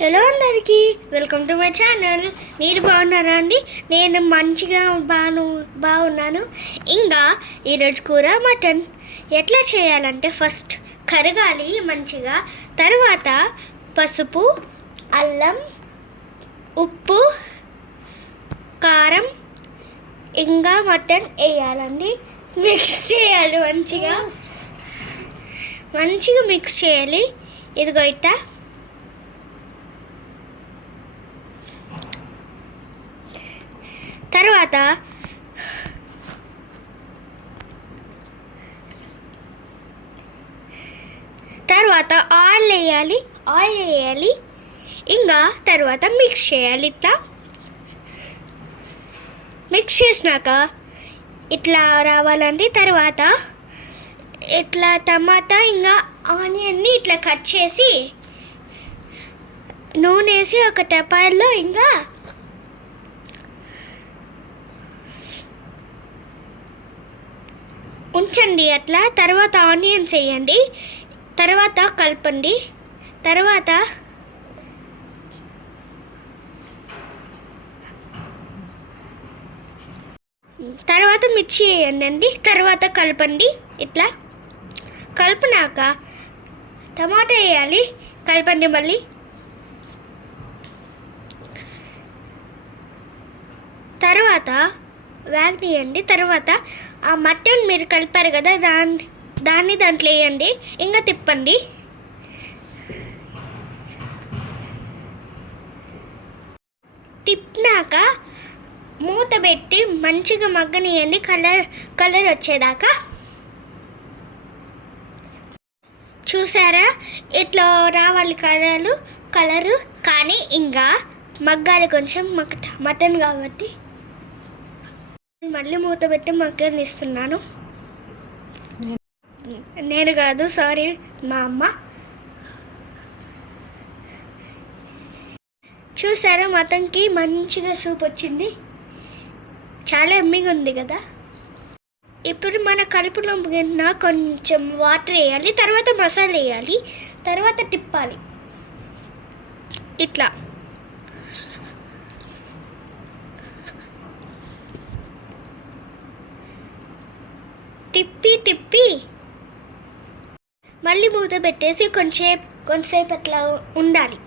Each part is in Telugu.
హలో అందరికీ, వెల్కమ్ టు మై ఛానల్. మీరు బాగున్నారా అండి? నేను మంచిగా బాగున్నాను. ఇంకా ఈరోజు కూర మటన్ ఎట్లా చేయాలంటే ఫస్ట్ కరగాలి మంచిగా, తర్వాత పసుపు, అల్లం, ఉప్పు, కారం ఇంకా మటన్ వేయాలండి. మిక్స్ చేయాలి మంచిగా మిక్స్ చేయాలి. ఇదిగో ఇట్టా తర్వాత ఆయిల్ వేయాలి. ఇంకా తర్వాత మిక్స్ చేయాలి. ఇట్లా మిక్స్ చేసినాక ఇట్లా రావాలండి. తర్వాత ఇట్లా టమాటా ఇంకా ఆనియన్ని ఇట్లా కట్ చేసి నూనె వేసి ఒక టపాయిల్లో ఇంకా ఉంచండి. అట్లా తర్వాత ఆనియన్స్ వేయండి. తర్వాత కలపండి. తర్వాత మిర్చి వేయండి. తర్వాత కలపండి. ఇట్లా కలిపినాక టమాటా వేయాలి. కలపండి. మళ్ళీ తర్వాత వేగనీయండి. తర్వాత ఆ మటన్ మీరు కలిపారు కదా, దాన్ని దాంట్లో వేయండి. ఇంకా తిప్పండి. తిప్పినాక మూత పెట్టి మంచిగా మగ్గనీయండి. కలర్ వచ్చేదాకా. చూసారా, ఇట్లా రావాలి కలరు. కానీ ఇంకా మగ్గాలి కొంచెం, మటన్ కాబట్టి మళ్ళీ మూత పెట్టి మగ్గనిస్తున్నాను. నేను కాదు, సారీ, మా అమ్మ. చూసారా, మటన్కి మంచిగా సూప్ వచ్చింది. చాలా ఎమ్మిగా ఉంది కదా. ఇప్పుడు మన కలుపులో కొంచెం వాటర్ వేయాలి. తర్వాత మసాలా వేయాలి. తర్వాత తిప్పాలి. ఇట్లా తిప్పి మళ్ళీ మూత పెట్టేసి కొంచెంసేపు అట్లా ఉండాలి.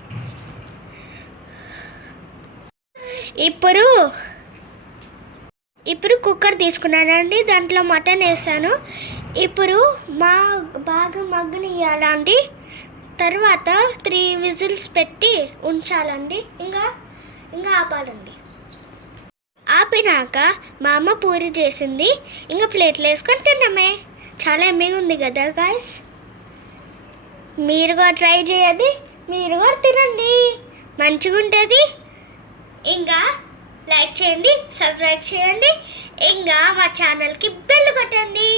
ఇప్పుడు కుక్కర్ తీసుకున్నానండి. దాంట్లో మటన్ వేసాను. ఇప్పుడు బాగా మగ్గనియాలండి. తర్వాత 3 విజిల్స్ పెట్టి ఉంచాలండి. ఇంకా ఆపాలండి. ఆపినాక మా అమ్మ పూరి చేసింది. ఇంకా ప్లేట్లో వేసుకొని తిన్నామే. చాలా ఎమ్మిగా ఉంది కదా గాయస్. మీరు కూడా ట్రై చేయండి. మీరు కూడా తినండి, మంచిగా ఉంటుంది. ఇంకా లైక్ చేయండి, సబ్స్క్రైబ్ చేయండి. ఇంకా మా ఛానల్కి బెల్ కొట్టండి.